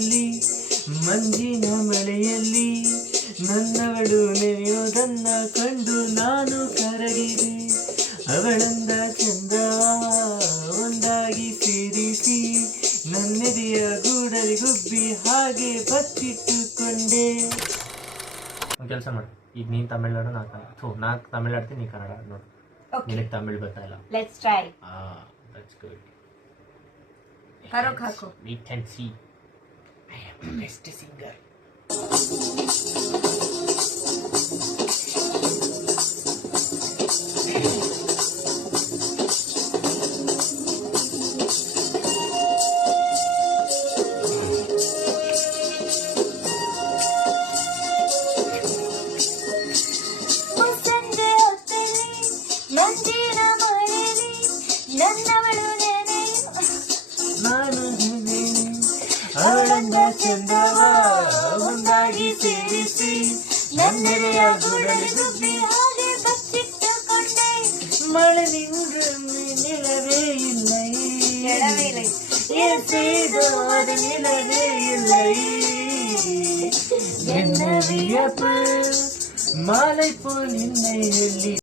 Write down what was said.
ಮಳೆಯಲ್ಲಿ ಮಂಜಿನ ಮಳೆಯಲ್ಲಿ ನನ್ನವಳು ನೆನೆಯೋದನ್ನ ಕಂಡು ನಾನು ಕರಗಿದೆ. ಅವಳಂದ ಚಂದ ಒಂದಾಗಿ ಸೇರಿಸಿ ನನ್ನೆದೆಯ ಗೂಡಲಿ ಗುಬ್ಬಿ ಹಾಗೆ ಬಚ್ಚಿಟ್ಟುಕೊಂಡೆ. ಕೆಲಸ ಮಾಡು, ಈಗ ನೀನು ತಮಿಳ್ನಾಡು ನಾ ತಮಿಳ್ನಾಡ್ತೀನಿ, ನೀ ಕನ್ನಡ ನೋಡು. ನಿನಗೆ ತಮಿಳ್ ಗೊತ್ತಾಯಿಲ್ಲ. Let's try. That's good. Karo khako. Wait and see. I am the best singer. ಅವಳಂದ ಚಂದವ ಒಂದಾಗಿ ಸೇರಿಸಿ ನನ್ನೆದೆಯ ಗೂಡಲಿ ಗುಬ್ಬಿ ಹಾಗೆ ಬಚ್ಚಿಟ್ಟುಕೊಂಡೆ. ಮಳೆ ನಿಂದು ನಿಲವೇ ಇಲ್ಲ, அது நிலவே இல்லை. என்ன வியப்பு மாலை போல் என்னை எள்ளி